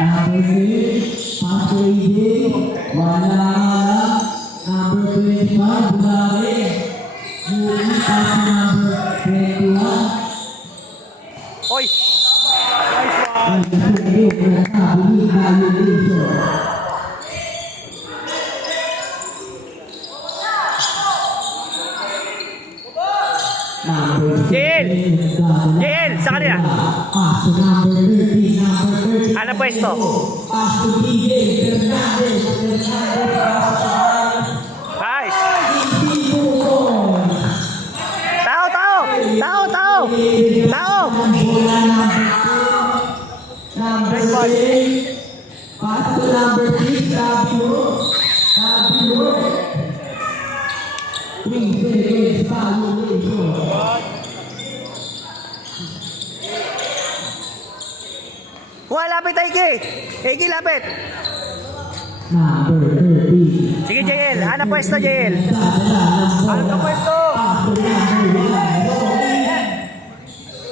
Number 3, Pastor AJ. Wala. Number 25, Bulari. Yuri, Pastor number 21. Oy! Ang nasulit na sabi violation. Jael! Jael, sa kanila. Pastor number 30, number 30. Ano pwesto? Pastor DJ Fernandez. Guys! Tao, tao! Tao, tao! Tao! Number 8, Pastor number 3, Sabio. 3 seconds, violation. Kuha, lapit, Aiki! Aiki, lapit! Number 30. Sige, Jael. Ano pwesto, Jael? Ano ka pwesto?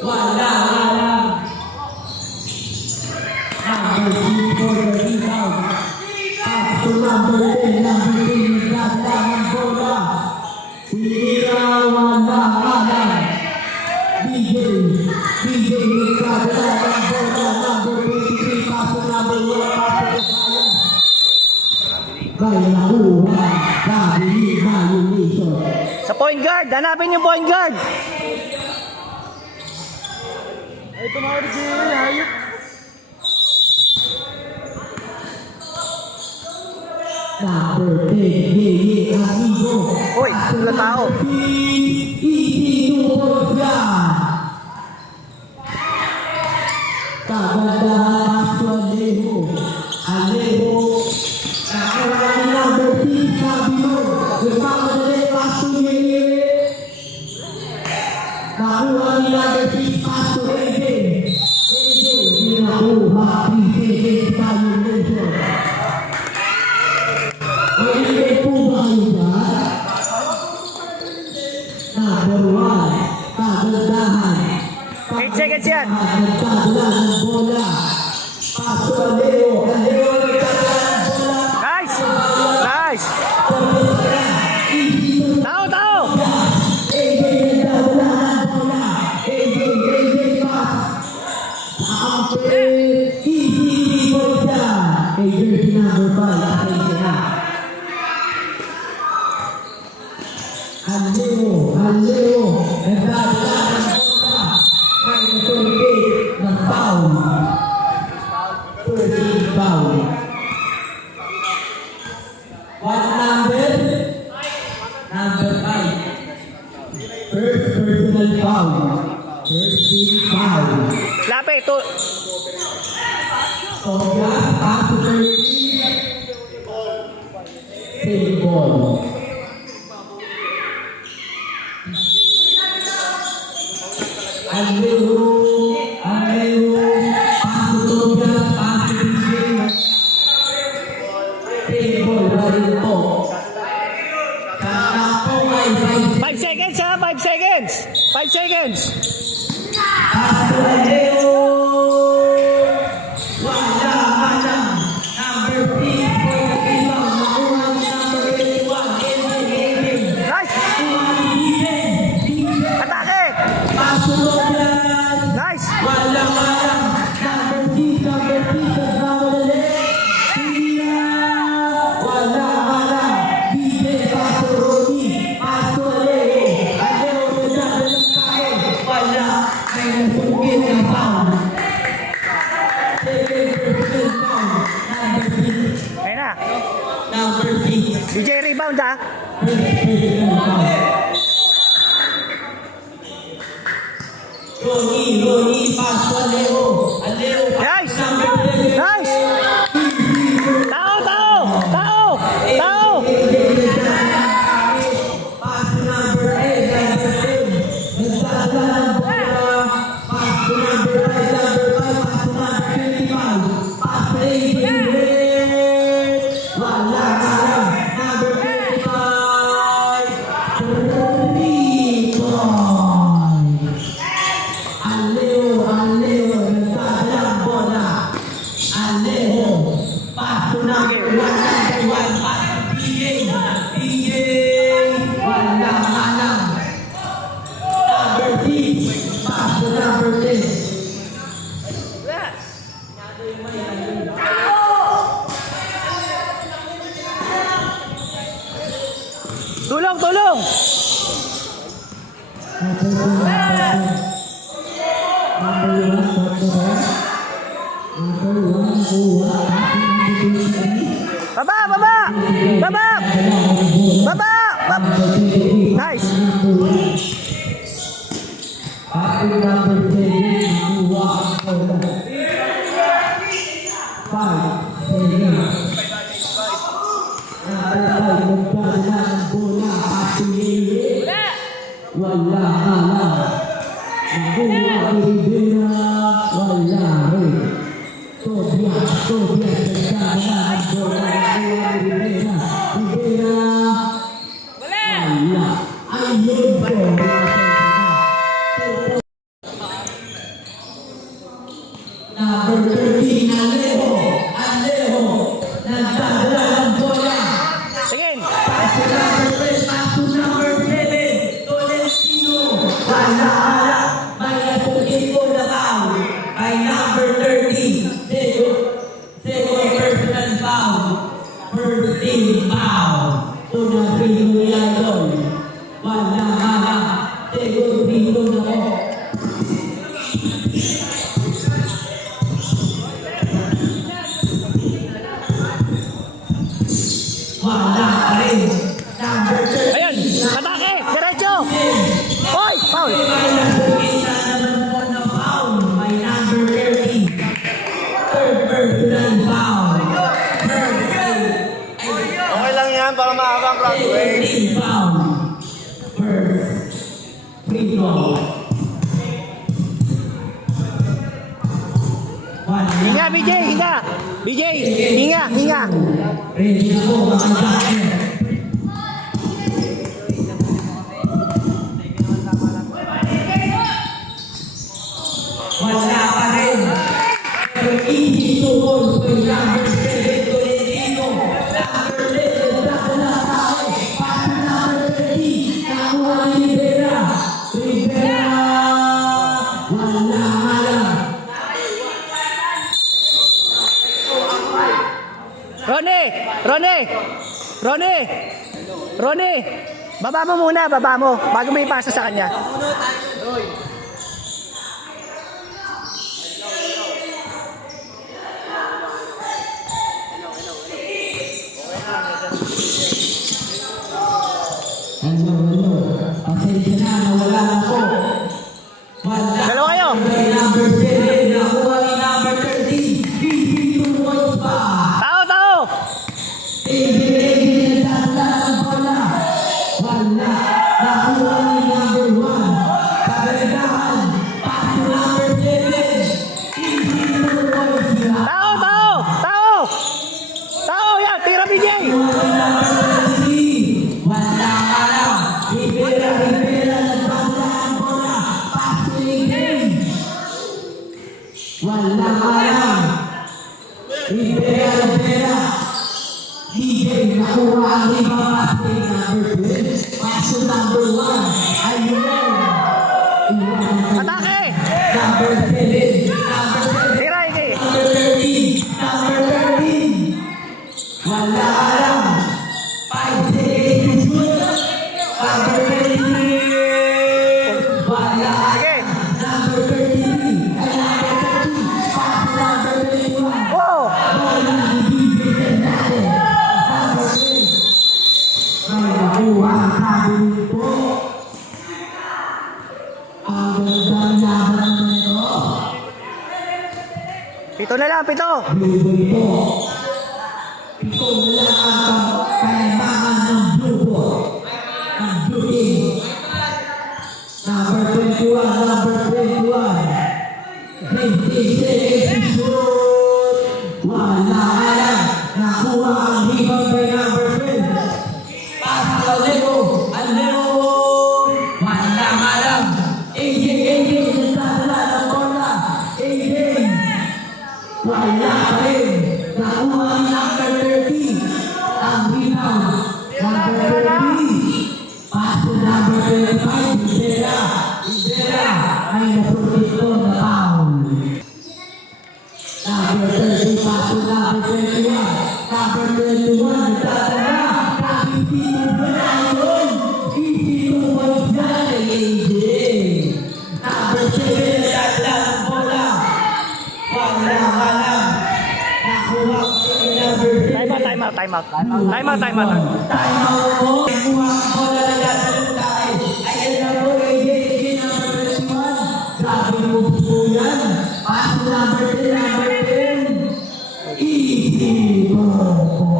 Wala. Number 3 for the rebound. Pastor number 10, number 10, nagkakalang bola. Wala. DJ, nagkakalang bola. Number 23, Pastor number 1, Pastor Bayan. Kaya nakuha, sabi violation. Sa point guard. Hanapin yung point guard. Ay, tumawag si Hayop. Number 10, Yeye Amigo. Uy, sila tao. Kagandahan Pastor Alejo. Nakuha ni number 6, Sabio. Nagpapadali Pastor Yeye. Nakuha ni number 6, Pastor AJ. Hindi nakuha, 3 seconds violation. Ay, po ba kayo dyan? Number 1, kagandahan. 8 seconds yan. Nagkadala ng bola. Pastor Leo. Leo nagkadala ng bola. Guys! Guys! Tao, tao! AJ nagkadala ng bola. AJ pass. Sampai easy bola. AJ si number 5. AJ na. Aleo. Nagkadala ng bola. May natulog ng foul. 13 foul. What number? Number 5. First personal foul. 13 foul. Lapit. To. Sobra, paso 13. Save ball. Aleo. Paso Sobra, paso DJ. Save ball, balik po. Kakapo ay 5 seconds ha? 5 seconds! 5 seconds! Pastor Aleo. Wala. Number 3 for the rebound. Nakuha ni number 81. Nice! Atake! Pastor Robles. Nice! Wala. Number 6 nagmamadali. Wala. DJ Pastor Rodi. Pastor Aleo. Aleo nagdadala ng kain. Wala. May nasungkit ng foul. Second personal foul. Number 6. Ayun na. Number 6. DJ rebound ha? First personal foul. Ronnie, Pastor Aleo. Nice! Number 7. Nice! Tao, tao! Tao! Tao! Pastor number 8, number 10. Nagdadala ng bola. Pastor number 5, number 5. Pastor number 25. Pastor 18. Wala. Number 25. tulong! Baba! Baba! Baba! Baba! Nice! Wala alam. Nakuha Rivera. Wala rin. Tobias. Nagdadaan. Bola. Nakuha Rivera. Wala. Ayun po. Number 13, Alejo. Nagdadaan ang bola. Tingin! By number 30, second personal foul, first team foul. To the free Idol. Wala halang, second free na po. Wala pa rin. Number 30. Ayun! Atake! Diretso! Hoy! Foul! By number 30. Third personal foul. Okay lang yan para mahabang crowd wave. 13 foul. First free throw. Hinga, BJ! Hinga! BJ! Hinga! Hinga! Ready na po mga jacket. Wala pa rin. Pero easy to goal by number 7 Tolentino. Number 10, Dadala Tao. Pass to number 30. Nakuha ni Rivera. Wala halang. Ronnie! Baba mo muna, baba mo. Bago mo ipasa sa kanya. Hello. Pasensya na, nawala na po. Wala. Dalawa kayo. By number 7, nakuha ni number 30. 3-2 points pa. Tao! Tigil sa ng bola. Wala. Nakuha ni number 1. Kagandahan. Pass to number 7. 3-2 points pa. Tao! Yan! Tira, BJ! Nakuha ni number 30. Wala ka lang. Rivera. Nagpasa ang bola. Pass to Ligay. Wala ka lang. Rivera. DJ nakuha ang lima number 12. Paso number 1. Ayun. Atake! Number 7. Number 7. Tira, Ike! Number 13. Number 13. Wala ka lang. 5 seconds to shoot. Number 33. Wala ka Sige! lang. Number 33. Ay, number 13. Paso number 21. Wow! Bola ni DJ Fernandez. Number 3. May nakuha ang sabi po. Ang ganda laban na ito. Pito na lang, pito! Blue Boy po. Ito na lang ang kailangan ng Blue Boy. Ang Blue Team. Number 21. Number 21. 20 seconds to shoot. Wala ka lang. Nakuha ang rebound by number 12. Pass to Alejo. Wala ka lang. AJ. Nagdadala ng bola. AJ. Wala pa rin. Nakuha ni number 30. Ang rebound. Number 30. Pass to number 25. Rivera. Ay nasurtit ko na foul. Number 30. Pass to number 21. Number 21. Nagdadala. Kapitino ba na yun? out, time out. Time out, time out. Time out po. Kuha ko na nagtatalutay. Ayan na po, AJ number 21. Grabe mo po yan. Pass to number 10. Easy po po.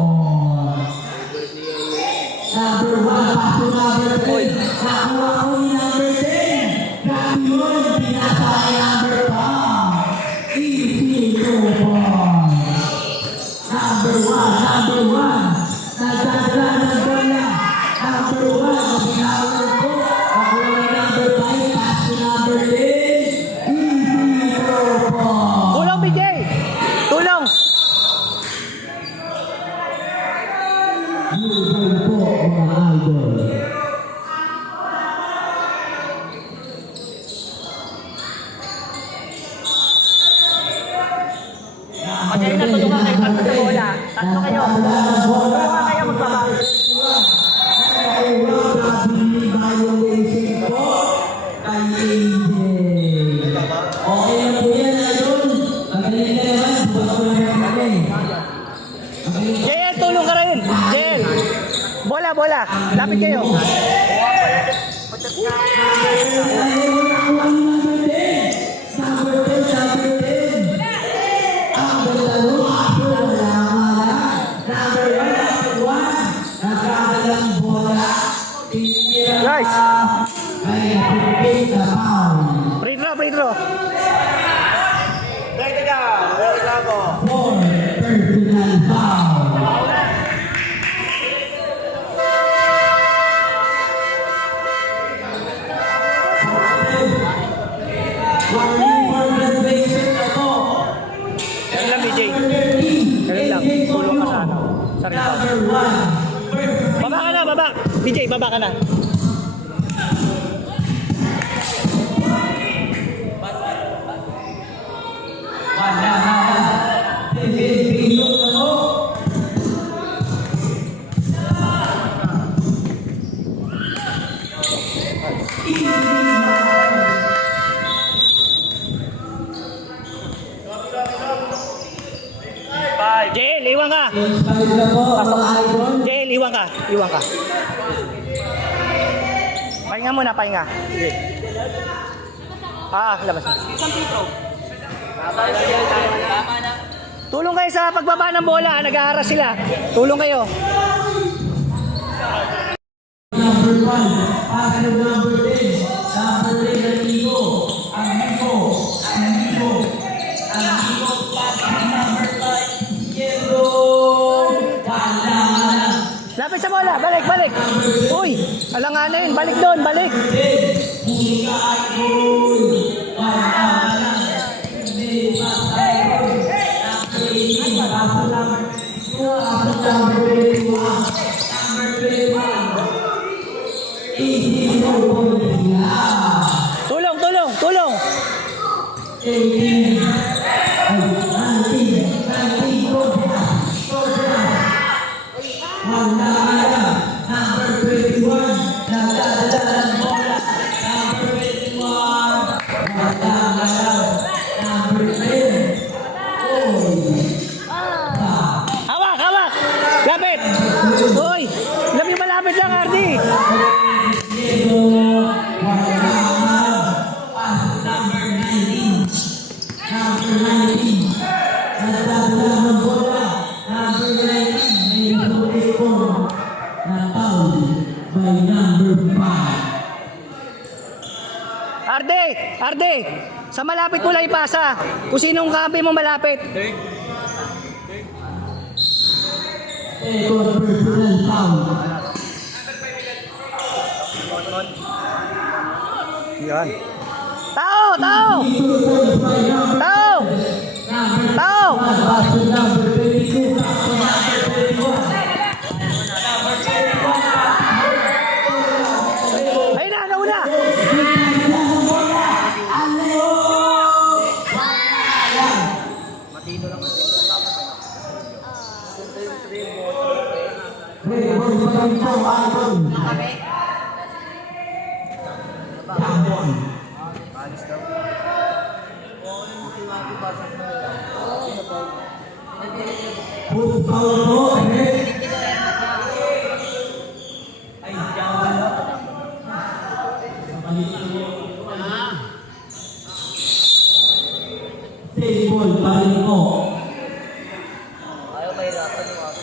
Number 1, pass to number 10. Nakuha ko ni number 10. Grabe yun, pinasa kay number 5. Easy po po. Number 1. Nagdadala ng bola. Number 1, mabinawal po. Nakuha ni number 5, pass to number 10. Easy po. Tulong, BJ! Tulong! Yun po, mga idol. Okay na, tulungan kayo tatlo sa bola. Tatlo kayo. Tulungan kayo magbaba. Okay na po yan, idol. Magaling na naman. Bukas ko na kami. JL, tulong ka rin. JL. Bola, bola. Lapit kayo. Guys. Free throw, free throw. Yan lang, BJ. Yan lang. Tulong ka sa ano. Sa rebound. Baba ka na, baba. BJ, baba ka na. JL, iwan ka. JL, iwan ka. Iwan ka. Pahinga muna, pahinga. Sige. Labas na. Tulong kayo sa pagbaba ng bola. Nag-aaras sila. Tulong kayo. Number 1, pass to number 10. Number 10, Amigo. Amigo. Amigo. Amigo, pass to number 5. Yellow. Wala. Lapit sa bola. Balik, balik. Uy, alanganin. Balik doon, balik. Huli ka, idol. Wala. Hindi pa tayo. Number 18, pass to number 2. Pass to number 21. Number 21. Easy po po nila. Tulong, tulong, tulong. 18. 19. Wala. Number 21. Nagdadala ng bola. Number 21. Wala. Number 10. Hawak, hawak. Lapit. Uy, labi malapit lang, Ardi. Arde, Arde, sa malapit mo lang ipasa. Kung sinong kampi mo malapit. Personal foul. Yan. Tao, tao. Tao. Tao. Ayun na, nauna. Football po, correct. Ay, jawan. Safe ball, parin po. Ayaw mahirapan yung ako.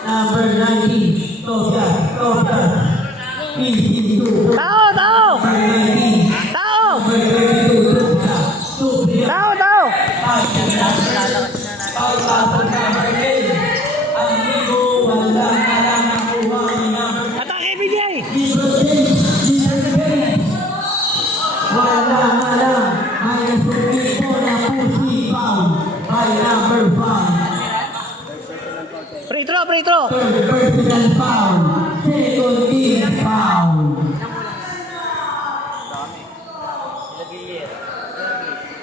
Number 19, Tobias. PG2. Tao, tao! Number 19. Tao! Number 32, Tobias. Tobias. Tao, tao! Pagpasok number 8. Ang ligo, wala na lang nakuha ni number Atake, BJ! wala na lang. May nasulit po na pusi foul by number 5. Free throw, free throw! Third personal foul. Second team foul.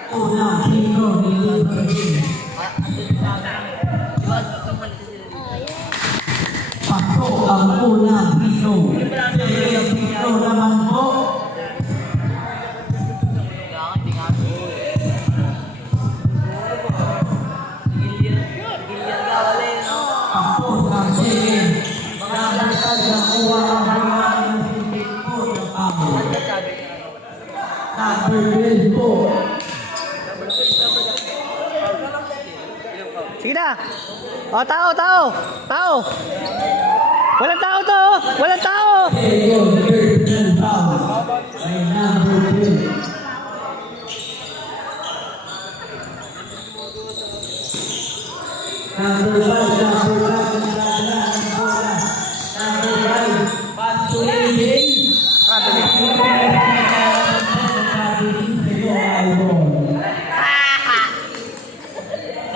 Unang sino ni Liberty. Pasok ang unang sino. Second sino naman po. Pasok ang second. Number 5 nakuha ang buhay ng second po ng foul. Number 12 po. Sige na! O, tao, tao! Tao! Walang tao to! Oh. Walang tao! Second personal foul by number 12. Number 5,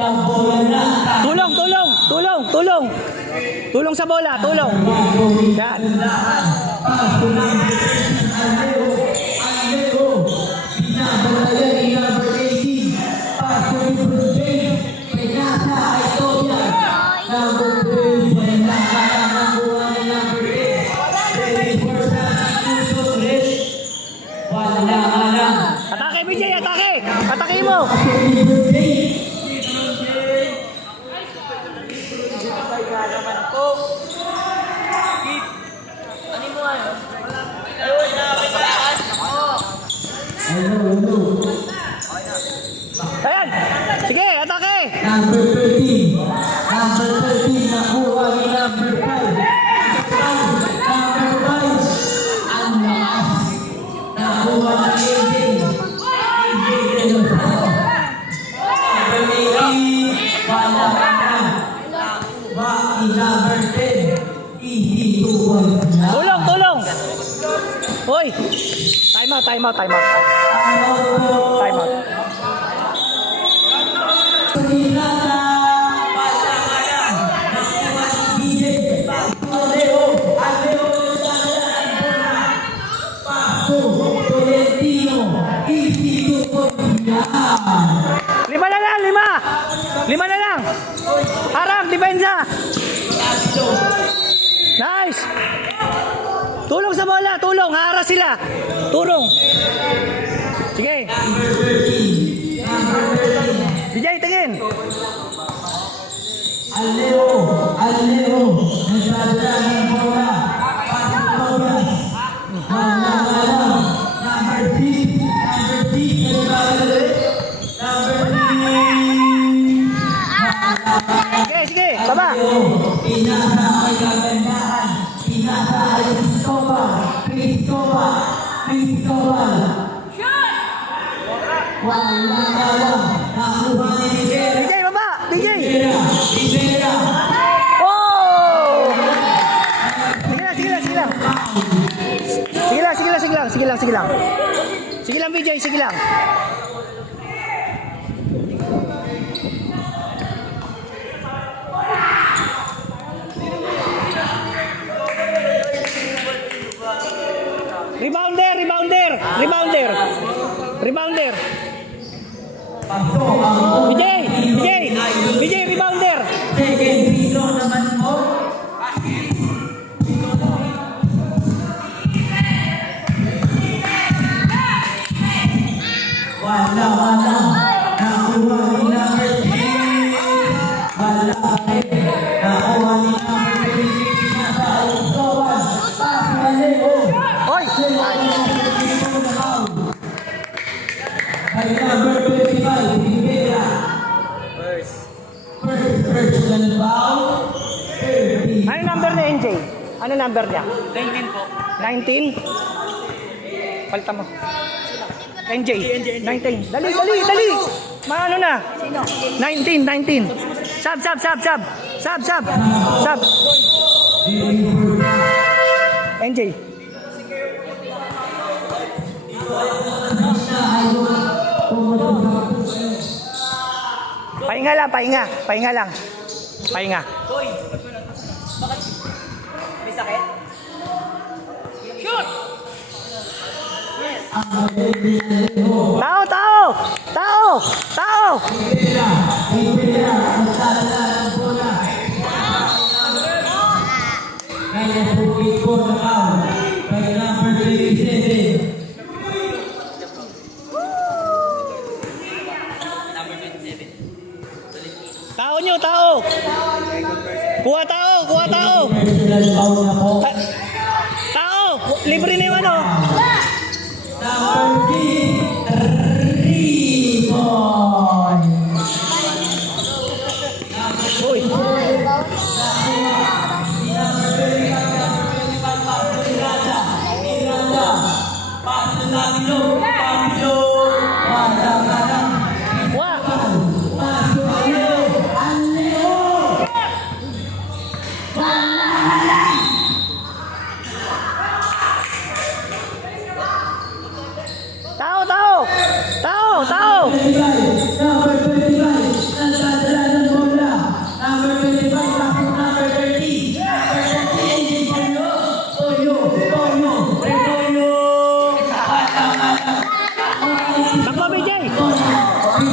Patuloy. Tulong, tulong! Tulong, tulong! Tulong sa bola, tulong! Yan! Atake, BJ! Atake! Atake mo! Ano mo ano? Ayun, nakakasaan. Ayan! Sige, atake! Number 13. Number 13 nakuha ni number 5. Number 5. Ang lakas. Nakuha ni AJ. AJ Delosado. Number 18. Wala ka na. Baki number 10. Easy to work na. Tulong, tulong! Hoy! Time out, time out, time out. Time out. Lima na lang, lima! Lima na lang! Harang, depensa! Nice! Tulong sa bola, tulong! Haras sila! Tulong! Sige! DJ, tingin! Aleo, nagdadala ng bola. Pasok Tobias. Wala na lang. Number 6, nagdadala. Number 3. Sige, sige! Baba! Pinasa ay kagandahan. Pinasa ay Cristobal. Wala na lang. Nakuha ni Rivera. DJ, baba! DJ! Rivera. Oh! Sige lang, sige lang, sige lang. Sige lang, sige lang, sige lang, sige lang, sige lang. Sige lang, BJ, sige lang. Rebounder, rebounder, rebounder. Rebounder. Pasok ang BJ, BJ, rebounder. second zero naman po. Wala. Nakuha ni number 3. Wala pa rin. Nakuha ni number 3. Nasa Usawan. Pasi na Leo. Oy! Ay number 25, Rivera. First personal foul. 30. Ano number ni NJ? Ano number niya? 19 po. 19? Palta mo. NJ, 19. Dali! Maano na? 19. Sab. NJ. Pahinga lang. Boy, bakit? May sakit? Shoot! Tao! Rivera. Magdadala ng bola. Kaya bukit ko na foul. Kay number 37. Number 27. Tao nyo! Kuha tao! Personal foul na po. Tao! Libre na yung ano? Number 3, boy. Uy! Paso na Pablo. Wala. Wa! Paso ang Leo. Tao! Number 25, nagdadala ng bola. Number 25, pasok number 30. Number 30, AJ Polo. Toyo. Takbo, BJ!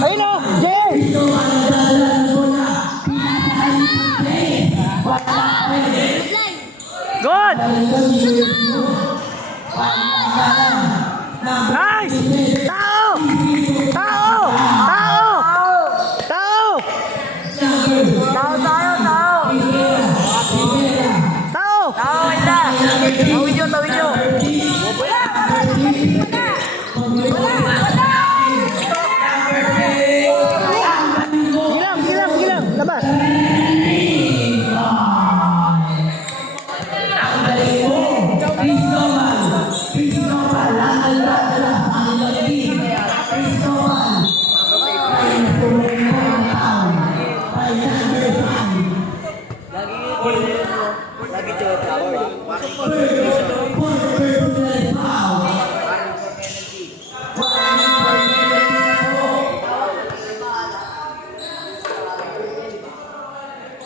Ayun o! JR! Ito ang nagdadala ng bola. Pinapakalipan play. Wala pwede. Good! Number Nice! Tao! Sige lang. Labas. Cristobal, ang nagdadala ang lagi. Cristobal. Ay napuno ang foul. By number 5. Lagi tinatawag. Fourth personal foul.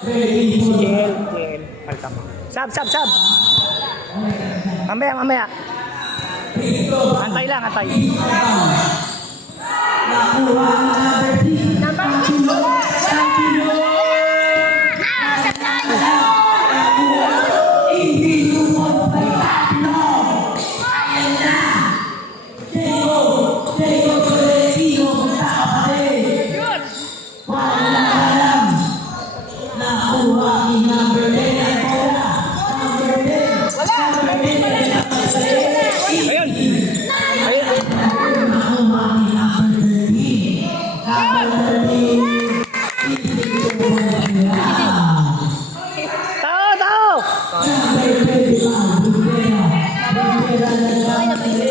Ready for JL. Palta mo. Sab. Mamaya. Antay lang. nakuha ang number 6. Hindi sumot by Pablo. Ayan na. Tego Colectivo. Punta ka pa rin. Wala ka lang. Nakuha ni number 10 ang bola. Number 10. Number 10. Ayun! Nakuha ni number 13. Number 13. Tao! Number 25. Rivera nagkamali.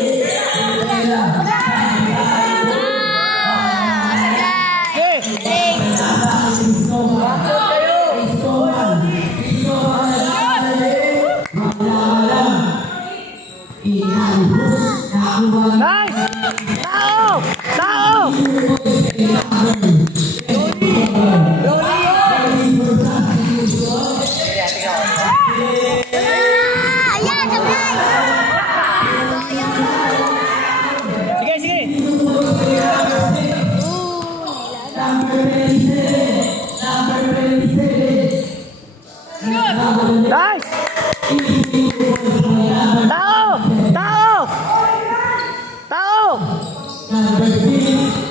Nice! Tao! Sige! Nice! Tao! Number 6.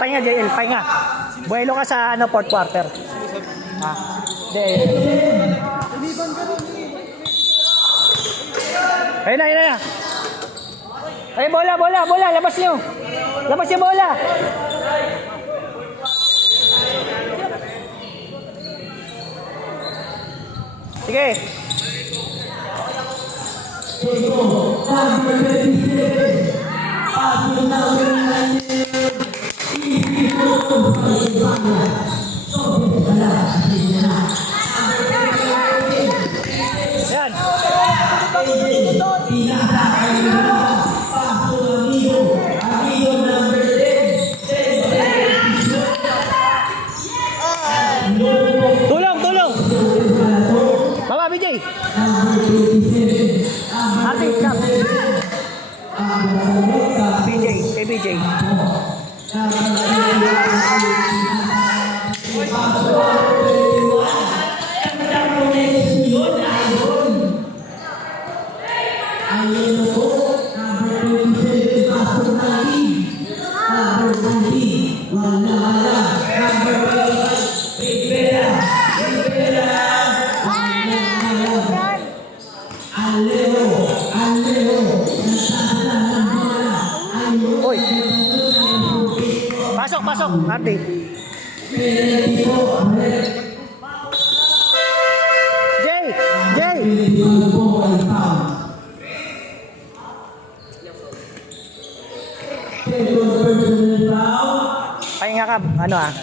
Pahinga, JL, pahinga. Buelo ka sa ano, fourth quarter. Hindi. Ayun na. Ay, bola, labas nyo. Labas yung bola. Sige. Yan. Tulong. Baba, BJ. Ate, stop. BJ. Oy. Pasok, ate. Jay. Pahinga ka,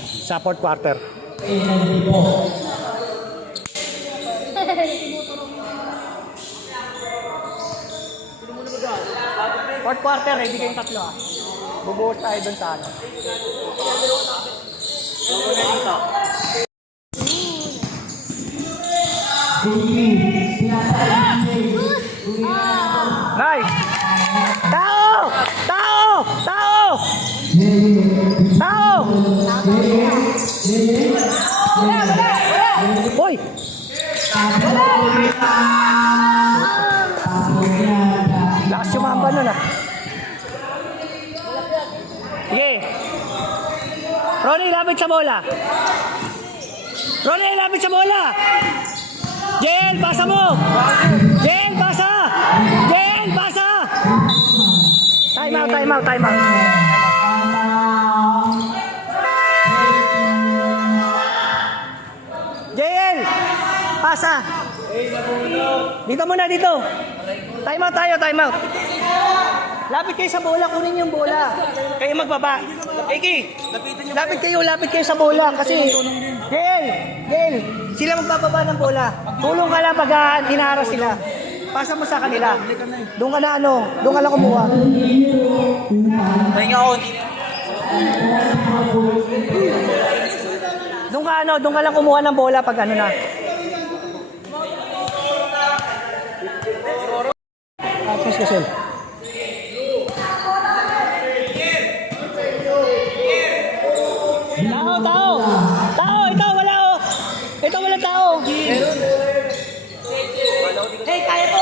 sa fourth quarter. Fourth quarter, ready kayong tatlo Bubuhos tayo dun sa ano. Nice! Tao! Hoy! Lakas sumamba nun Sige. Ronnie, lapit sa bola. JL, pasa mo. JL, pasa. Time out. JL, pasa. Dito muna. Time out. Lapit kayo sa bola, kunin yung bola. Kayo magbaba. Eki, lapit kayo sa bola kasi Gail, sila magbababa ng bola. Tulong ka lang pag inaharas sila. Pasa mo sa kanila. Doon ka lang kumuha. Pahinga ako. Doon ka lang kumuha ng bola pag na. Kasi. Tao, ito wala tao. Hey, kaya to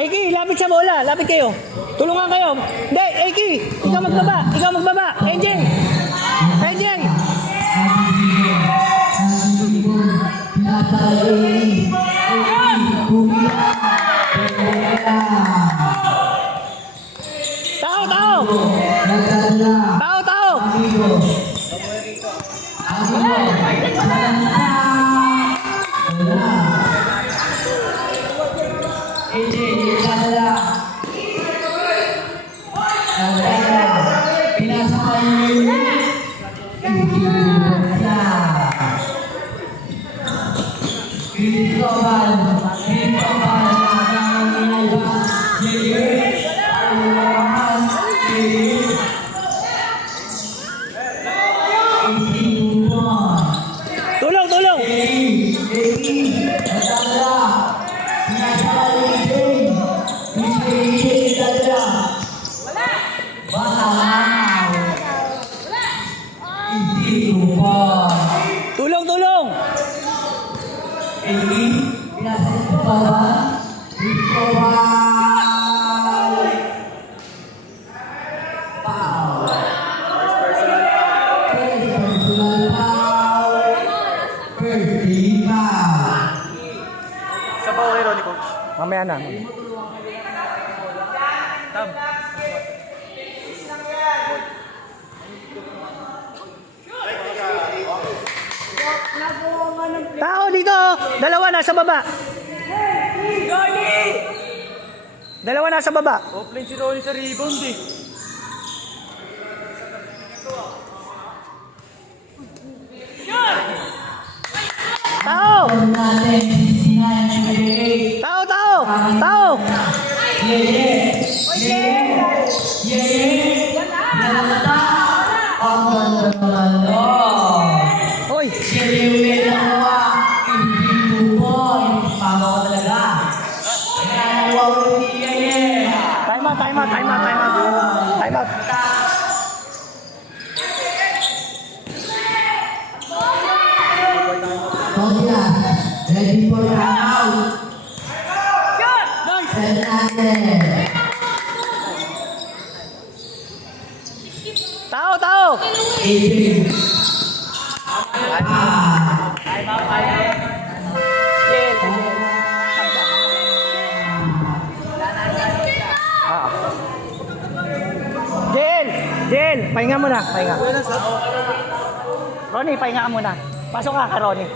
Eki, lapit sa bola, lapit kayo. Tulungan kayo. Hindi, Eki, ikaw magbaba. NJ. Tao. Tulong. Tulong, tulong! Pinasa sa bawah. Sa bawah hero ni coach. Mamaya na. Tab. Tao dito! Dalawa nasa baba. Dalawa nasa baba. Offline si Ronnie sa rebound eh. Tao! Tao, tao! Tao! Hoy! Time out, time out, time out, time out. Time out. Ready for out. Fernandez. Tao, tao! Adrian. Jel! Jel! Pahinga muna, pahinga. Ronnie, pahinga ka muna. Pasok ka, Ronnie.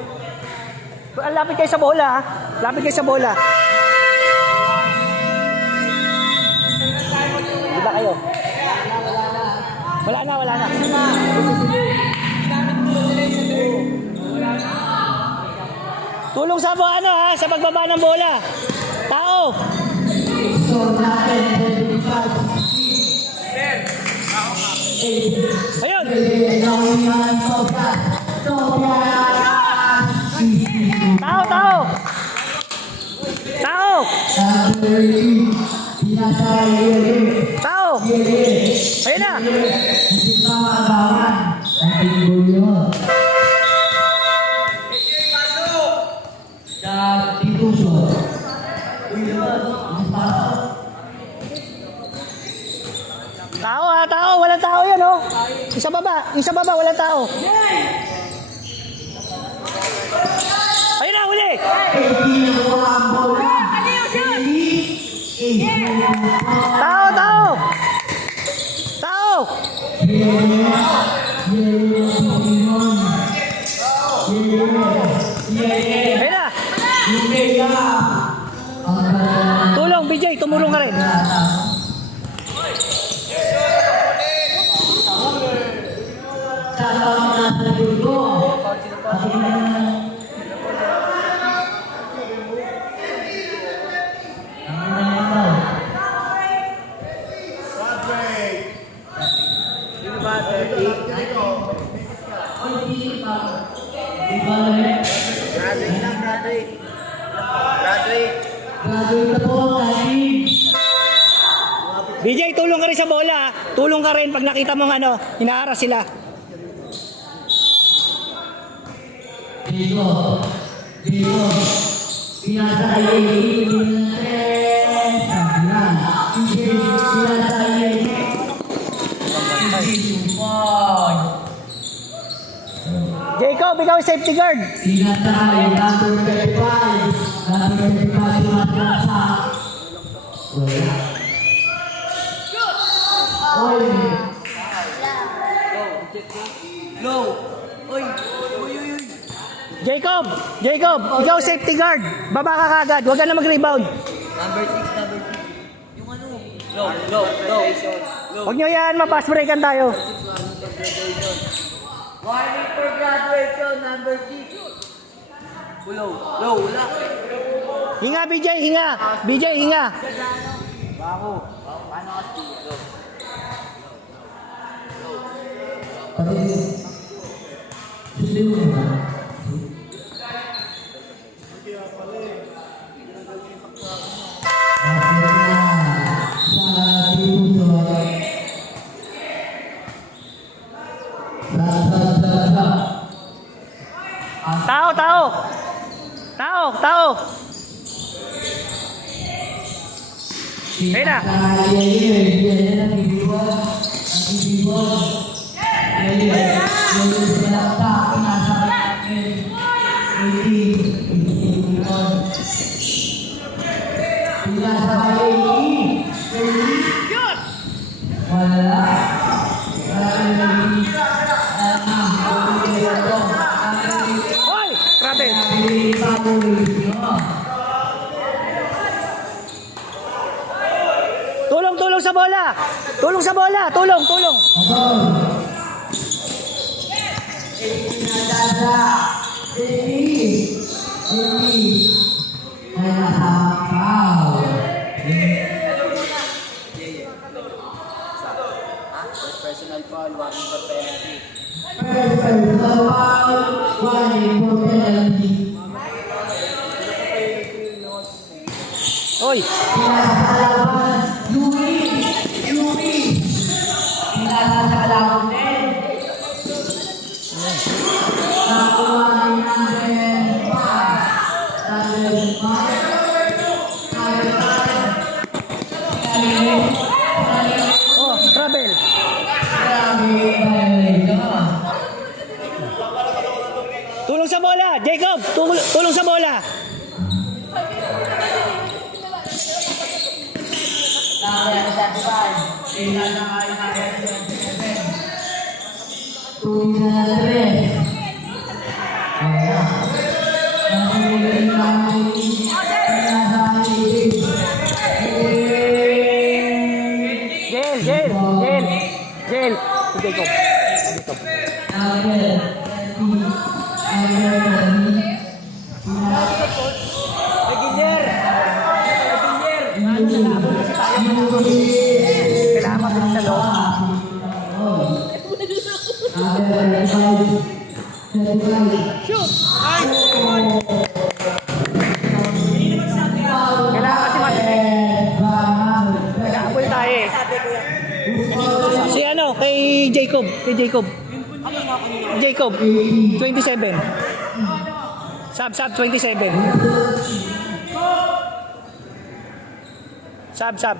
Lapit kayo sa bola, ha? Lapit kayo sa bola. Di ba kayo? Wala na, wala na. Tulong sa ano, ha? Sa pagbaba ng bola. Tao! Ayun! Tao, tao! Tao! Tao! Ayun na! Tao ha, tao! Walang tao yan, oh! Isa baba, walang tao! Ayun na, huli! Tao, tao! Tao! Ayun na! Tulong, BJ, tumulong ka rin. BJ, tulong ka rin sa bola. Tulong ka rin pag nakita mong ano, hinaaras sila. Jacob, ikaw yung safety guard. Number 35. Number 35 sumatrasak. Wala. Oy. Low. Oy. Jacob, ikaw safety guard. Baba ka kagad, huwag ka na mag-rebound. Number 6. Yung ano? Low. Huwag nyo yan, ma-pass breakan tayo. Warning for graduation, number 6. Low, wala. Hinga, BJ, hinga. BJ, hinga. Bako. Paano kasi? Low. Tao, tao. Tao, tao. Ayun na. Hoy! Grabe. Tulong, tulong sa bola. Tulong sa bola. Tulong, tulong. Personal foul, warning for penalty. Hoy. Oh, travel. Tulong sa bola, Jacob. Tulong sa bola. Jail. Jacob. Kailangan mabilis sa loob. Kailangan kasi mabilis. Kailangan po tayo eh. Si ano, kay Jacob. Jacob, 27. Sub 27. Sub.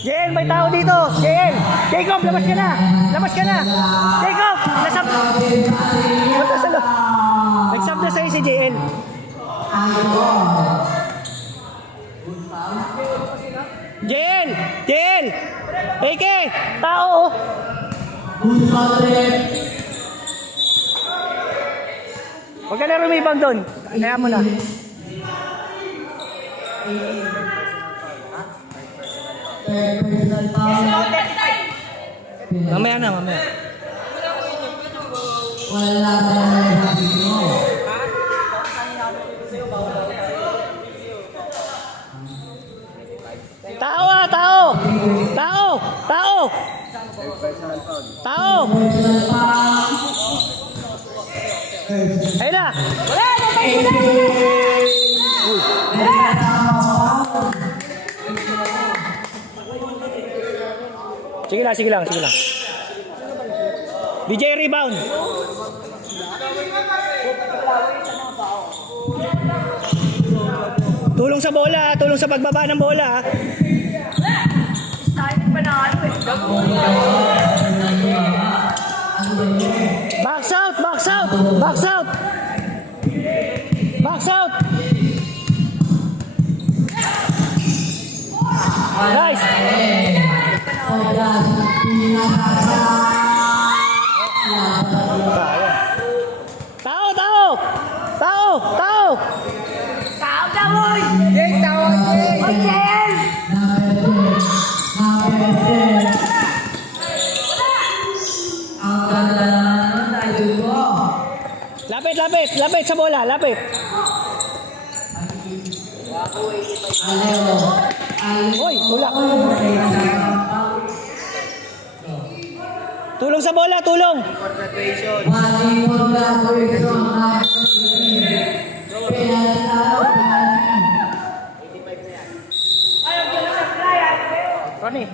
Jael, may tao dito. Jael, Jacob, labas ka na. Jacob, nasab. Punta sa loob. Nagsab na sa'yo si Jael. Jael. Eke, tao. Huwag ka na rumibang doon. Kaya mo na. Mamaya. Wala ba na Tao. Ayun na. Sige lang. DJ rebound. Tulong sa bola, tulong sa pagbaba ng bola. Box out. Nice. Lapit, lapit. Lapit sa bola, lapit. Aleo. Hoy, tulak. Tulong sa bola, tulong. Concentration. Volleyball na correction. Ronnie.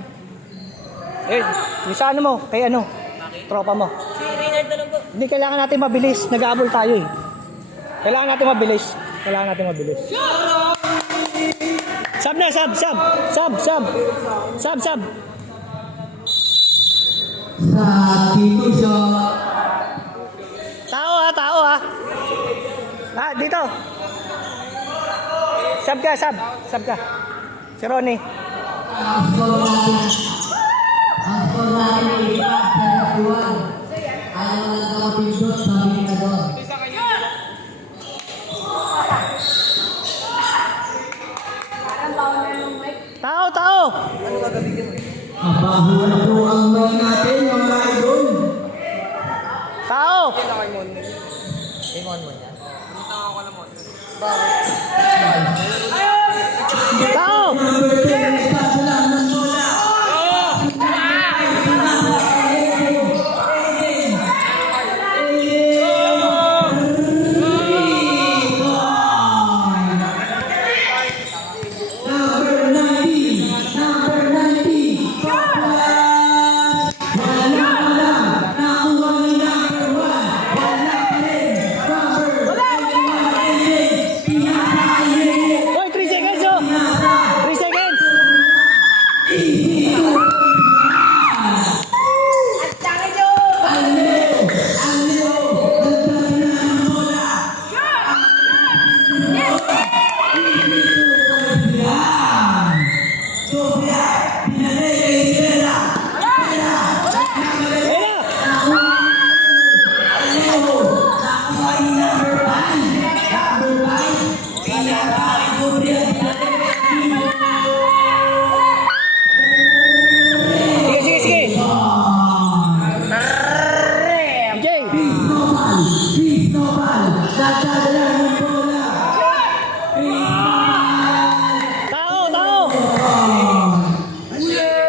Eh, yung sa ano mo? Kay ano? Tropa mo. Si Reynard na lang po. Hindi, kailangan natin mabilis. Nag-aabol tayo eh. Kailangan natin mabilis. Kailangan natin mabilis. Sab na, sab, sab. Sab, sab. Sab, sab. Sa dito shot. Tao ha, tao ha. Ah, dito. Sab ka, sab. Sab ka. Si Ronnie. Ang score natin ay 5-1. Ayaw na lang nakapindot, sabi na doon. Tao, tao. Mabaho na po ang mga natin, mga idol. Tao. Tao. Number 10, estado lang ng bola. Number 90, number 90. Wala. Nakuha ni number 1. Wala pa rin. Number 91. Pinaka-ilit. Hoy, 3 seconds oh. 3 seconds. Ayun na. Sige, sige, sige. DJ. Tao, tao. Ayun na.